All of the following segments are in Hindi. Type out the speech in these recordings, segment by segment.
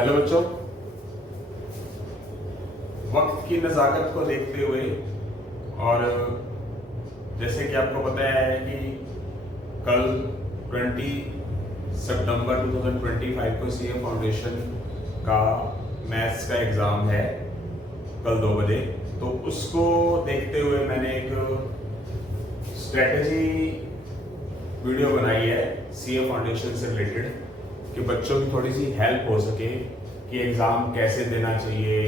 हेलो बच्चों, वक्त की नज़ाकत को देखते हुए और जैसे कि आपको पता है कि कल 20 सितंबर 2025 को सीए फाउंडेशन का मैथ्स का एग्ज़ाम है कल 2 बजे। तो उसको देखते हुए मैंने एक स्ट्रेटजी वीडियो बनाई है सीए फाउंडेशन से रिलेटेड कि बच्चों की थोड़ी सी हेल्प हो सके कि एग्ज़ाम कैसे देना चाहिए।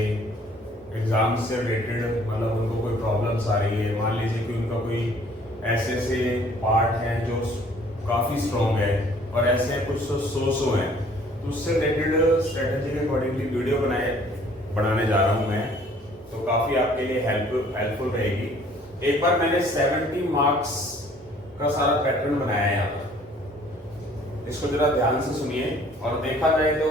एग्ज़ाम से रिलेटेड मतलब उनको कोई प्रॉब्लम्स आ रही है, मान लीजिए कि उनका कोई ऐसे पार्ट हैं जो काफ़ी स्ट्रॉन्ग है और ऐसे कुछ तो सो हैं, तो उससे रिलेटेड स्ट्रेटजी के अकॉर्डिंगली वीडियो बनाने जा रहा हूँ मैं। तो काफ़ी आपके लिए हेल्पफुल रहेगी। एक बार मैंने 70 मार्क्स का सारा पैटर्न बनाया है यहाँ पर, इसको जरा ध्यान से सुनिए। और देखा जाए तो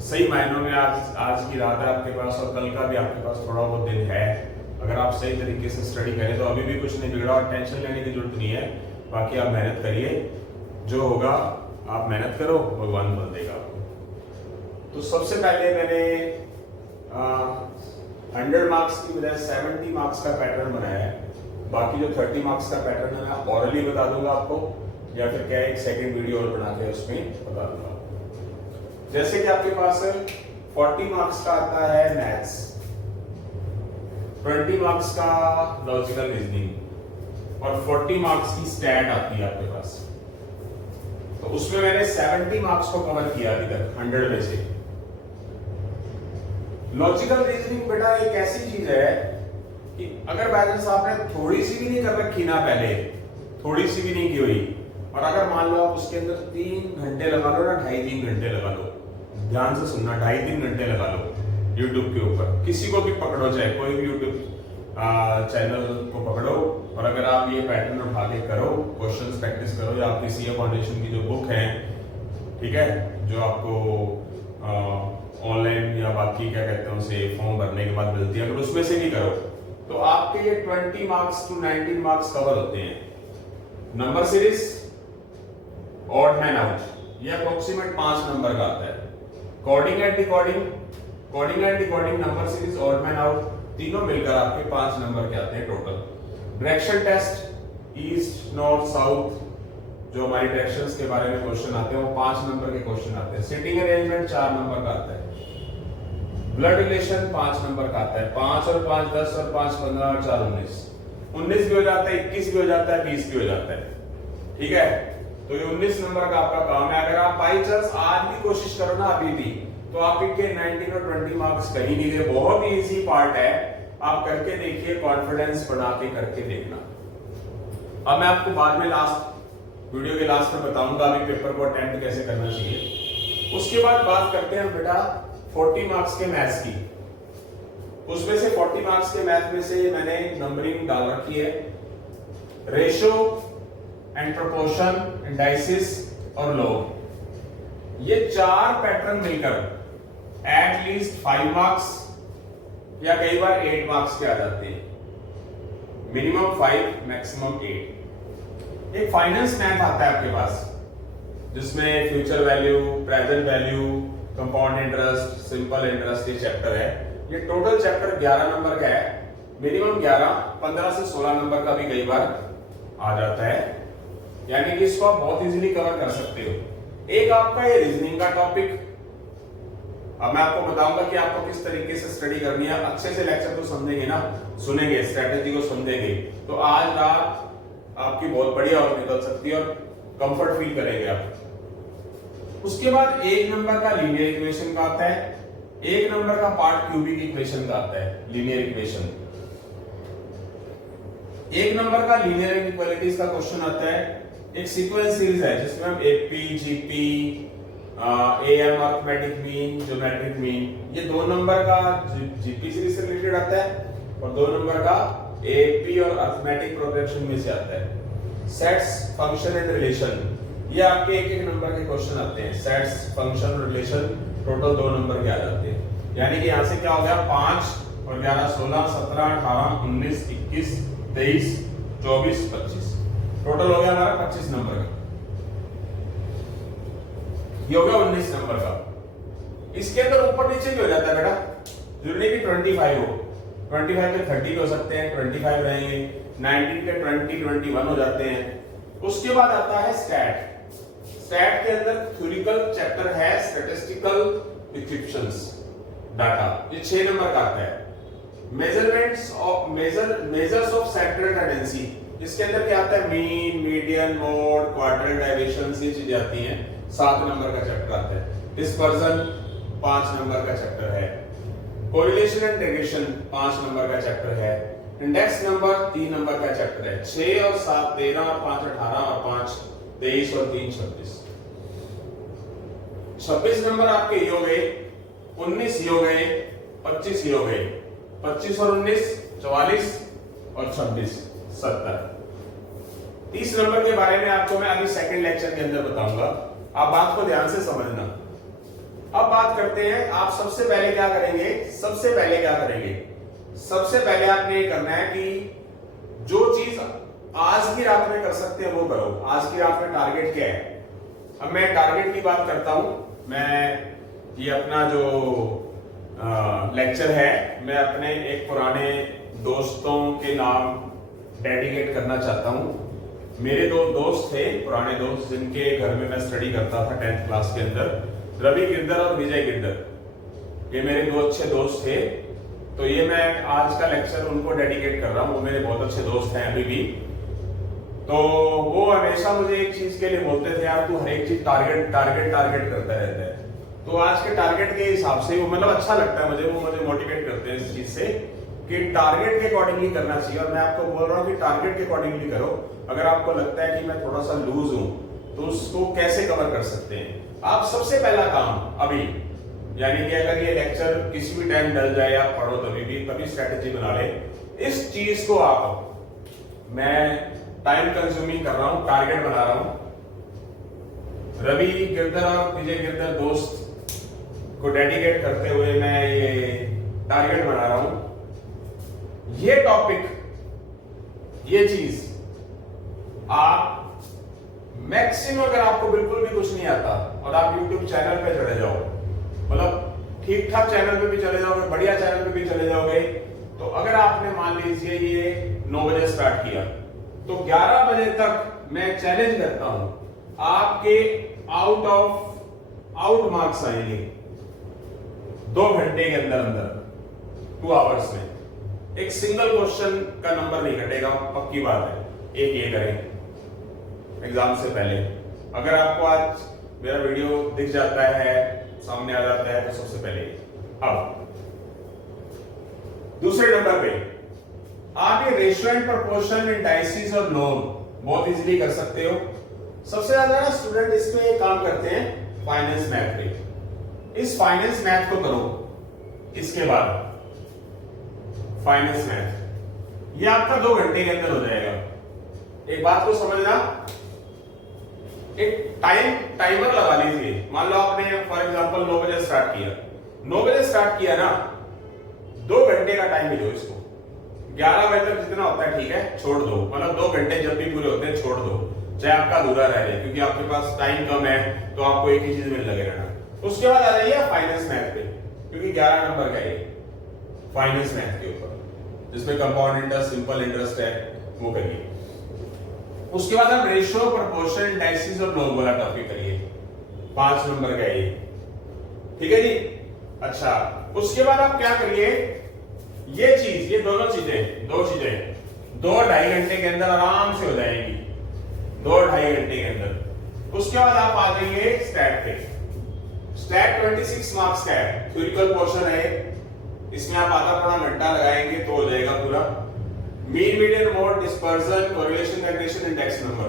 सही मायनों में आज की रात है आपके पास और कल का भी आपके पास थोड़ा बहुत दिन है। अगर आप सही तरीके से स्टडी करें तो अभी भी कुछ नहीं बिगड़ा और टेंशन लेने की जरूरत नहीं है। बाकी आप मेहनत करिए, जो होगा आप मेहनत करो, भगवान फल देगा आपको। तो सबसे पहले मैंने 100 मार्क्स की बजाय 70 मार्क्स का पैटर्न बनाया है। बाकी जो 30 मार्क्स का पैटर्न है मैं ऑरली बता दूंगा आपको, या फिर क्या एक सेकंड वीडियो और बना के उसमें बता दूंगा। जैसे कि आपके पास 40 मार्क्स का आता है मैथ्स, 20 मार्क्स का लॉजिकल रीजनिंग और 40 मार्क्स की स्टैट आती है आपके पास। तो उसमें मैंने 70 मार्क्स को कवर किया अभी तक 100 में से। लॉजिकल रीजनिंग बेटा एक ऐसी चीज है कि अगर बाय चांस आपने थोड़ी सी भी नहीं कर रखी ना, पहले थोड़ी सी भी नहीं की हुई, और अगर मान लो आप उसके अंदर 3 घंटे लगा लो ना, 2.5-3 घंटे लगा लो, ध्यान से सुनना, 2.5-3 घंटे लगा लो यूट्यूब के ऊपर, किसी को भी पकड़ो, चाहे कोई भी यूट्यूब चैनल को पकड़ो, और अगर आप ये पैटर्न उठा के करो, क्वेश्चंस प्रैक्टिस करो, या आपकी सीए फाउंडेशन की जो बुक है, ठीक है, जो आपको ऑनलाइन या बाकी क्या कहते हैं उसे फॉर्म भरने के बाद मिलती है, अगर उसमें से भी करो तो आपके ये 20 मार्क्स टू 19 मार्क्स कवर होते हैं। Number series odd man out, ये अप्रोक्सीमेट 5 नंबर का आता है। Coding and decoding, number series, odd man out, तीनों मिलकर आपके 5 नंबर के आते हैं total. Direction test, east north south, जो हमारी डायरेक्शंस के बारे में क्वेश्चन आते हैं वो 5 नंबर के क्वेश्चन आते हैं। सिटिंग अरेंजमेंट 4 नंबर का आता है। ब्लड रिलेशन 5 नंबर का आता है। 5 और 5 10 और 5 15 और 4 19, 19 भी हो जाता है, 21 भी हो जाता है, 20 भी हो जाता है, ठीक है। तो ये 19 नंबर का आपका काम है। अगर आप बाई चांस आज भी कोशिश करो ना अभी भी, तो आप इनके 19 और 20 मार्क्स कहीं नहीं गए। बहुत ही इजी पार्ट है, आप करके देखिए, कॉन्फिडेंस बना के करके देखना। अब मैं आपको बाद में लास्ट वीडियो के लास्ट में बताऊंगा अभी पेपर को अटेम्प्ट कैसे करना चाहिए। उसके बाद बात करते हैं बेटा 40 मार्क्स के मैथ्स की। उसमें से 40 मार्क्स के मैथ में से मैंने नंबरिंग डाल रखी है, रेशो एंड प्रोपोर्शन, इंडाइसिस और लॉग। ये 4 पैटर्न मिलकर एटलीस्ट 5 मार्क्स या कई बार 8 मार्क्स के आ जाते हैं। Minimum 5, maximum 8। एक फाइनेंस मैथ आता है आपके पास, जिसमें future value, present value, compound interest, simple interest, ये चैप्टर है। ये टोटल चैप्टर 11 नंबर का है, मिनिमम 11, 15 से 16 नंबर का भी कई बार आ जाता है, यानी कि इसको आप बहुत इजीली कवर कर सकते हो। एक आपका ये रीजनिंग का टॉपिक, अब मैं आपको बताऊंगा कि आपको किस तरीके से स्टडी करनी है। अच्छे से लेक्चर तो समझेंगे ना, सुनेंगे, स्ट्रेटेजी को समझेंगे, तो आज रात आपकी बहुत बढ़िया और निकल सकती है और कंफर्ट फील करेंगे आप। उसके बाद 1 नंबर का लीनियर इक्वेशन का आता है, 1 नंबर का पार्ट क्यूबिक इक्वेशन का आता है, लीनियर इक्वेशन। 1 नंबर का लीनियर इनइक्वालिटीज का क्वेश्चन आता है। एक सीक्वेंस सीरीज है जिसमें हम AP, GP, am arithmetic mean, geometric mean, ये 2 नंबर का जीपी सीरीज से रिलेटेड आता है और 2 नंबर का एपी और अरिथमेटिक प्रोग्रेशन में से आता है। सेट्स, फंक्शन एंड रिलेशन, ये आपके 1-1 नंबर के क्वेश्चन आते हैं। Sets, function, relation total 2 number के आ जाते हैं। यानी कि यहां से क्या हो गया, 5 और 11 16 17 18 19 21 23 24 25, टोटल हो गया हमारा 25 नंबर का। ये हो गया 19 नंबर का। इसके अंदर ऊपर नीचे भी हो जाता है बेटा, जरूरी नहीं कि 25 हो, 25 के 30 भी हो सकते हैं, 25 रहेंगे, 19 के 20 21 हो जाते हैं। उसके बाद आता है स्टैट। स्टैट के अंदर थ्योरिकल चैप्टर है स्टैटिस्टिकल इक्वेशंस डाटा, ये 6 नंबर का आता है। मेजर्स ऑफ सेंट्रल टेंडेंसी, इसके अंदर क्या आता है, mean, median, mode, quarter deviations, ये चीजें आती हैं। 7 नंबर का चैप्टर आता है। डिस्पर्जन 5 नंबर का चैप्टर है। कोरिलेशन एंड रिलेशन 5 नंबर का चैप्टर है। इंडेक्स नंबर 3 नंबर का चैप्टर है। 6 और 7 13 और 5 18 और 5 23 और 3 26। 26 नंबर आपके ये हो गए, 19 ये हो गए, 25 ये हो गए, 25 और 19 44 और 26 70। 30 नंबर के बारे में आपको मैं अभी सेकंड लेक्चर के अंदर बताऊंगा, आप बात को ध्यान से समझना। अब बात करते हैं, आप सबसे पहले क्या करेंगे, सबसे पहले आपने ये करना है कि जो चीज आज की रात में कर सकते हैं वो करो। आज की रात में टारगेट क्या है, अब मैं टारगेट की बात करता हूं। मैं ये अपना जो लेक्चर है मैं अपने एक पुराने दोस्तों के नाम डेडिकेट करना चाहता हूं। मेरे 2 दोस्त थे, पुराने दोस्त, जिनके घर में मैं स्टडी करता था 10th क्लास के अंदर, रवि गिरधर और विजय गिरधर। ये मेरे 2 अच्छे दोस्त थे। तो ये मैं आज का लेक्चर उनको डेडिकेट कर रहा हूँ। वो मेरे बहुत अच्छे दोस्त हैं अभी भी। तो वो हमेशा मुझे एक चीज के लिए बोलते थे, यार तू हर एक चीज टारगेट करता रहता है। तो आज के टारगेट के हिसाब से वो मतलब अच्छा लगता है मुझे, वो मुझे मोटिवेट करते हैं इस चीज से कि टारगेट के अकॉर्डिंगली करना चाहिए। और मैं आपको बोल रहा हूँ कि टारगेट के अकॉर्डिंगली करो। अगर आपको लगता है कि मैं थोड़ा सा लूज हूं तो उसको कैसे कवर कर सकते हैं आप। सबसे पहला काम अभी, यानी कि अगर ये लेक्चर किसी भी टाइम डल जाए, आप पढ़ो तभी स्ट्रेटेजी बना ले। इस चीज को आप, मैं टाइम कंज्यूमिंग कर रहा हूं, टारगेट बना रहा हूं। रवि गिरधर और विजय गिरधर दोस्त को डेडिकेट करते हुए मैं ये टारगेट बना रहा हूं। ये टॉपिक, ये चीज आप मैक्सिमम, अगर आपको बिल्कुल भी कुछ नहीं आता और आप YouTube चैनल पे चले जाओ, मतलब ठीक ठाक चैनल पे भी चले जाओगे, बढ़िया चैनल पे भी चले जाओगे, तो अगर आपने मान लीजिए ये 9 बजे स्टार्ट किया तो 11 बजे तक मैं चैलेंज करता हूं आपके आउट मार्क्स आएंगे 2 घंटे के अंदर 2 आवर्स में। एक सिंगल क्वेश्चन का नंबर नहीं घटेगा, पक्की बात है। एक ये करें एग्जाम से पहले। अगर आपको आज मेरा वीडियो दिख जाता है, सामने आ जाता है, तो सबसे पहले। अब दूसरे नंबर पे आप ये रेशियो एंड प्रोपोर्शन, इंडाइसिस और लॉग बहुत इजीली कर सकते हो। सबसे ज्यादा ना स्टूडेंट इसमें एक काम करते हैं फाइनेंस मैथ पे। इस फाइनेंस मैथ को करो, इसके बाद फाइनेंस मैथ, ये आपका 2 घंटे के अंदर हो जाएगा। एक बात को समझना, एक टाइमर लगा लीजिए। मान लो आपने फॉर एग्जांपल 9 बजे स्टार्ट किया, 9 बजे स्टार्ट किया ना, 2 घंटे का टाइम मिलो इसको। 11 बजे तक जितना होता है ठीक है, छोड़ दो, मतलब 2 घंटे जब भी पूरे होते हैं छोड़ दो, चाहे आपका अधूरा रह जाए, क्योंकि आपके पास टाइम कम है तो आपको एक ही चीज में लगे रहना। उसके बाद आ जाइए फाइनेंस मैथ पे, क्योंकि 11 नंबर का ये फाइनेंस मैथ के ऊपर, जिसमें कंपाउंड इंटरेस्ट, सिंपल इंटरेस्ट है, वो करिए। उसके बाद हम रेशियो, प्रोपोर्शन, इंडाइसिस और लॉग वाला टॉपिक करिए, 5 नंबर का ये, ठीक है जी। अच्छा, उसके बाद आप क्या करिए, ये चीज, ये दो चीजें 2-2.5 घंटे के अंदर आराम से हो जाएगी, 2-2.5 घंटे के अंदर। उसके बाद आप आ जाइए स्टैट पे। स्टैट 26 मार्क्स का है, थ्योरिकल पोर्शन है, इसमें आप आधा पौना घंटा लगाएंगे तो हो जाएगा पूरा। Mean, median, mode, dispersion, correlation, regression, index number.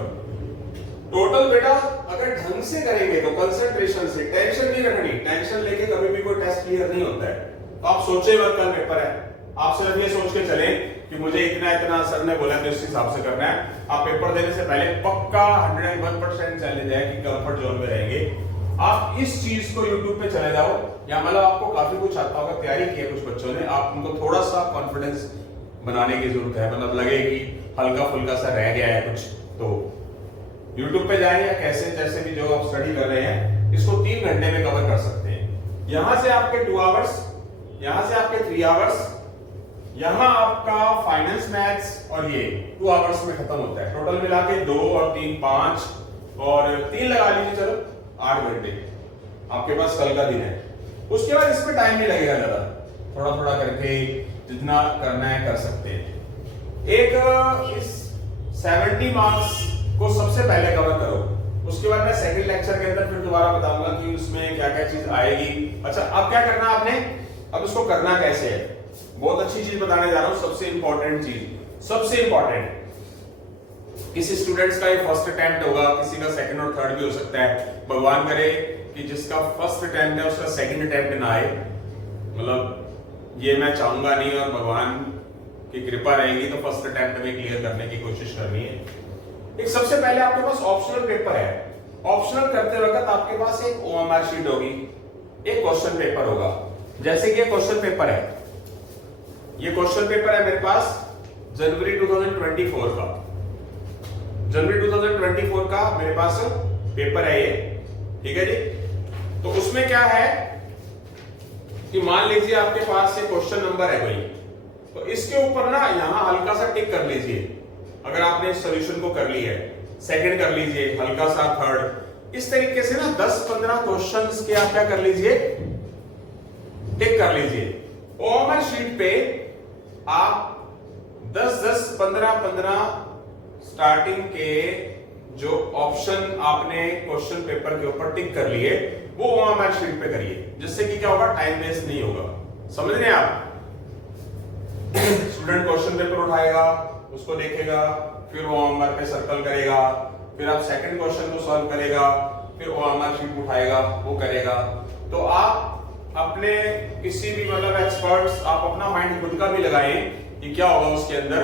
Total बेटा अगर ढंग से करेंगे तो कंसंट्रेशन से, टेंशन नहीं रखनी, टेंशन लेके कभी भी कोई टेस्ट क्लियर नहीं होता है। तो आप सोचे मत कल पेपर है, आप सिर्फ ये सोच के चले कि मुझे इतना सर ने बोला तो इस हिसाब से करना है। आप पेपर देने से पहले पक्का 101% चैलेंज है कि कंफर्ट जोन में रहेंगे। आप इस चीज को YouTube पे चले जाओ, या मतलब आपको काफी कुछ आता होगा, तैयारी की है कुछ बच्चों ने, आप उनको थोड़ा सा कॉन्फिडेंस बनाने की जरूरत है, मतलब लगे कि हल्का फुल्का सा रह गया है कुछ, तो YouTube पे जाएं या कैसे जैसे भी जो आप स्टडी कर रहे हैं, इसको 3 घंटे में कवर कर सकते हैं। यहां से आपके 2 आवर्स, यहां से आपके 3 आवर्स, यहां आपका फाइनेंस मैथ्स और ये 2 आवर्स में खत्म होता है। टोटल मिला के 2 और 3 5 और 3 लगा लीजिए, चलो 8 घंटे आपके पास कल का दिन है। उसके बाद इसमें टाइम नहीं लगेगा ज्यादा, थोड़ा थोड़ा करके जितना करना है कर सकते हैं। एक इस 70 मार्क्स को सबसे पहले कवर करो, उसके बाद मैं सेकंड लेक्चर के अंदर फिर दोबारा बताऊंगा कि उसमें क्या क्या चीज आएगी। अच्छा, अब क्या करना आपने, अब उसको करना कैसे है, बहुत अच्छी चीज बताने जा रहा हूं। सबसे इंपॉर्टेंट चीज, सबसे इंपॉर्टेंट, किसी स्टूडेंट्स का ये फर्स्ट अटेम्प्ट होगा, किसी का सेकंड और थर्ड भी हो सकता है। भगवान करे कि जिसका फर्स्ट अटेम्प्ट है उसका सेकंड अटेम्प्ट ना आए, मतलब ये मैं चाहूंगा नहीं, और भगवान की कृपा रहेगी तो फर्स्ट अटेम्प्ट में क्लियर करने की कोशिश करनी है। एक सबसे पहले आपके पास ऑप्शनल पेपर है। ऑप्शनल करते वक्त आपके पास एक ओएमआर शीट होगी, एक क्वेश्चन पेपर होगा। जैसे कि ये क्वेश्चन पेपर है, ये क्वेश्चन पेपर है मेरे पास जनवरी 2024 का, जनवरी 2024 का मेरे पास पेपर है ये, ठीक है जी। तो उसमें क्या है कि मान लीजिए आपके पास ये क्वेश्चन नंबर है कोई, तो इसके ऊपर ना यहां हल्का सा टिक कर लीजिए। अगर आपने सॉल्यूशन को कर ली है, सेकंड कर लीजिए, हल्का सा थर्ड, इस तरीके से ना 10-15 क्वेश्चंस के आप क्या कर लीजिए, टिक कर लीजिए। ओएमआर शीट पे आप 10-10, 15-15 स्टार्टिंग के जो ऑप्शन आपने क्वेश्चन पेपर के ऊपर टिक कर लिए, वो ओएमआर शीट पे करिए, जिससे कि क्या होगा, टाइम वेस्ट नहीं होगा। समझ रहे हैं आप? स्टूडेंट क्वेश्चन पेपर उठाएगा, उसको देखेगा, फिर वो ओएमआर पे सर्कल करेगा, फिर आप सेकंड क्वेश्चन को सॉल्व करेगा, फिर ओएमआर शीट उठाएगा, वो करेगा। तो आप अपने किसी भी मतलब एक्सपर्ट्स, आप अपना माइंड खुद का भी लगाएं कि क्या होगा उसके अंदर।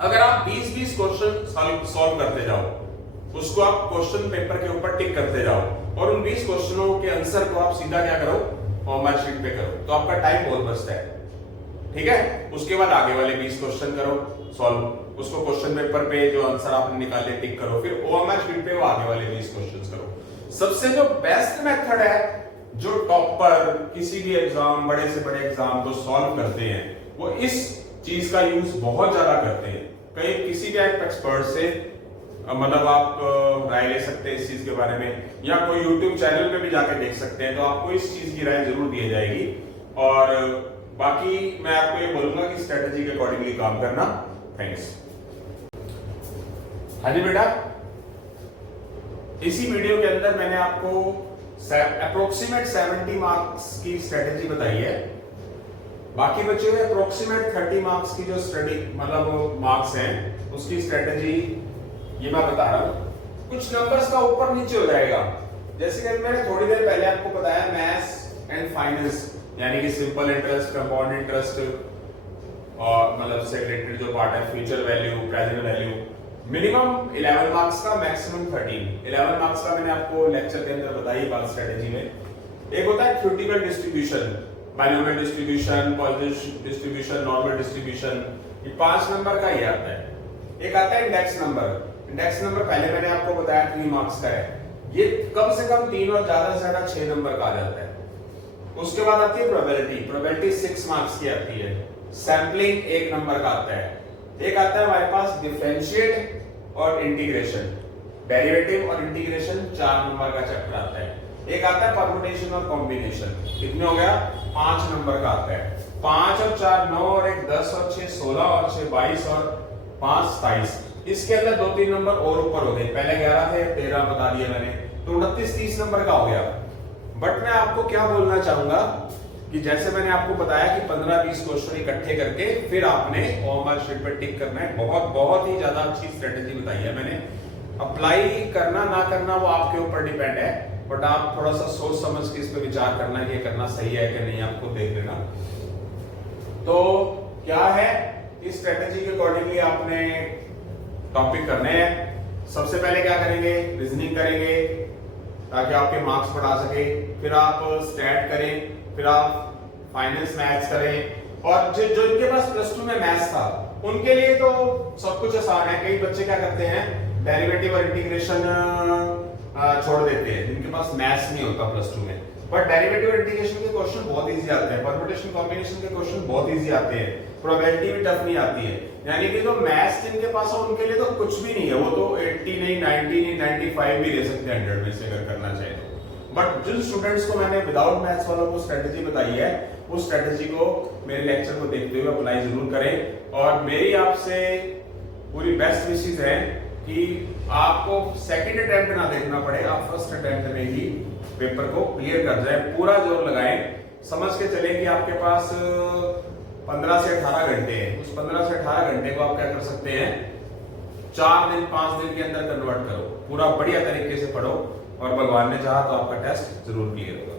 अगर आप 20-20 क्वेश्चन सॉल्व करते जाओ, उसको आप क्वेश्चन पेपर के ऊपर टिक करते जाओ, और उन 20 क्वेश्चनों के आंसर को आप सीधा क्या करो, ओएमआर शीट पे करो, तो आपका टाइम बहुत बचता है, ठीक है। उसके बाद आगे वाले 20 क्वेश्चन करो सॉल्व, उसको क्वेश्चन पेपर पे जो आंसर आपने निकाले टिक करो, फिर ओएमआर शीट पे वो आगे वाले 20 क्वेश्चंस करो। सबसे जो बेस्ट मेथड है, जो टॉपर किसी भी एग्जाम, बड़े से बड़े एग्जाम को सॉल्व करते हैं, वो इस चीज का यूज बहुत ज्यादा करते हैं। कहीं किसी भी एक्सपर्ट से मतलब आप राय ले सकते हैं इस चीज के बारे में, या कोई यूट्यूब चैनल पे भी जाके देख सकते हैं, तो आपको इस चीज की राय जरूर दी जाएगी। और बाकी मैं आपको ये बोलूंगा कि स्ट्रेटेजी के अकॉर्डिंगली काम करना। थैंक्स। हाँ जी बेटा, इसी वीडियो के अंदर मैंने आपको अप्रोक्सीमेट 70 मार्क्स की स्ट्रेटेजी बताई है। बाकी बचे हुए अप्रोक्सीमेट 30 मार्क्स की जो स्टडी मतलब मार्क्स हैं, उसकी स्ट्रेटेजी ये मैं बता रहा हूं। कुछ नंबर्स का ऊपर नीचे हो जाएगा, जैसे कि मैंने थोड़ी देर पहले आपको बताया, मैथ्स एंड फाइनेंस, यानी कि सिंपल इंटरेस्ट, कंपाउंड इंटरेस्ट, और मतलब से रिलेटेड जो पार्ट है, future value, present value, minimum 11 marks का, मैक्सिमम 13। 11 मार्क्स का मैंने आपको लेक्चर के अंदर बताई बात स्ट्रेटेजी में। एक होता है theoretical distribution, binomial distribution, positive distribution, normal distribution, ये 5 नंबर का ही आता है। एक आता है इंडेक्स नंबर। इंडेक्स नंबर पहले मैंने आपको बताया 3 मार्क्स का है, ये कम से कम 3 और ज्यादा से ज्यादा 6 नंबर का आ जाता है। उसके बाद आती है प्रोबेबिलिटी। प्रोबेबिलिटी 6 मार्क्स की आती है। सैंपलिंग 1 नंबर का आता है। एक आता है हमारे पास डिफरेंशिएट और इंटीग्रेशन, डेरिवेटिव और इंटीग्रेशन 4 नंबर का चैप्टर आता है। एक आता है परम्यूटेशन और कॉम्बिनेशन, कितने हो गया, 5 नंबर का आता है। 5 और 4 9 और 1 10 और 6 16 और 6 22 और 5 27। इसके अंदर 2-3 नंबर और ऊपर हो गए, पहले 11 थे, 13 बता दिए मैंने, तो 29-30 नंबर का हो गया। बट मैं आपको क्या बोलना चाहूंगा कि जैसे मैंने आपको बताया कि 15-20 क्वेश्चन इकट्ठे करके फिर आपने ओएमआर शीट पर टिक करना है। बहुत ही ज्यादा अच्छी स्ट्रेटेजी बताई है मैंने। अप्लाई करना ना करना वो आपके ऊपर डिपेंड है, बट आप थोड़ा सा सोच समझ के इस पे विचार करना कि ये करना सही है कि नहीं, आपको देख लेना। तो क्या है, इस स्ट्रेटेजी के अकॉर्डिंगली आपने टॉपिक करने हैं। सबसे पहले क्या करेंगे, रीजनिंग करेंगे ताकि आपके मार्क्स बढ़ा सके, फिर आप स्टैट करें, फिर आप फाइनेंस मैथ्स करें, और जो इनके पास +2 में मैथ्स था उनके लिए तो सब कुछ आसान है। कई बच्चे क्या करते हैं, डेरिवेटिव और इंटीग्रेशन छोड़ देते हैं, जिनके पास मैथ्स नहीं होता प्लस 2 में। बट डेरिवेटिव इंटीग्रेशन के क्वेश्चन बहुत इजी आते हैं, परम्यूटेशन कॉम्बिनेशन के क्वेश्चन बहुत इजी आते हैं, प्रोबेबिलिटी भी टफ नहीं आती है। यानी कि जो मैथ्स जिनके पास है उनके लिए तो कुछ भी नहीं है, वो तो 80 नहीं, 90 नहीं, 95 भी ले सकते हैं 100 में से अगर करना चाहे तो। बट जिन स्टूडेंट्स को मैंने विदाउट मैथ्स वालों को स्ट्रेटेजी बताई है, उस स्ट्रेटेजी को मेरे लेक्चर को देखते हुए अप्लाई जरूर करें। और मेरी आपसे पूरी बेस्ट विशेस है कि आपको सेकंड अटेम्प्ट ना देखना पड़े, आप फर्स्ट अटेम्प्ट में ही पेपर को क्लियर कर जाए, पूरा जोर लगाएं। समझ के चले कि आपके पास 15 से 18 घंटे हैं, उस 15 से 18 घंटे को आप क्या कर सकते हैं, 4 दिन 5 दिन के अंदर कन्वर्ट करो, पूरा बढ़िया तरीके से पढ़ो और भगवान ने चाहा तो आपका टेस्ट जरूर क्लियर होगा।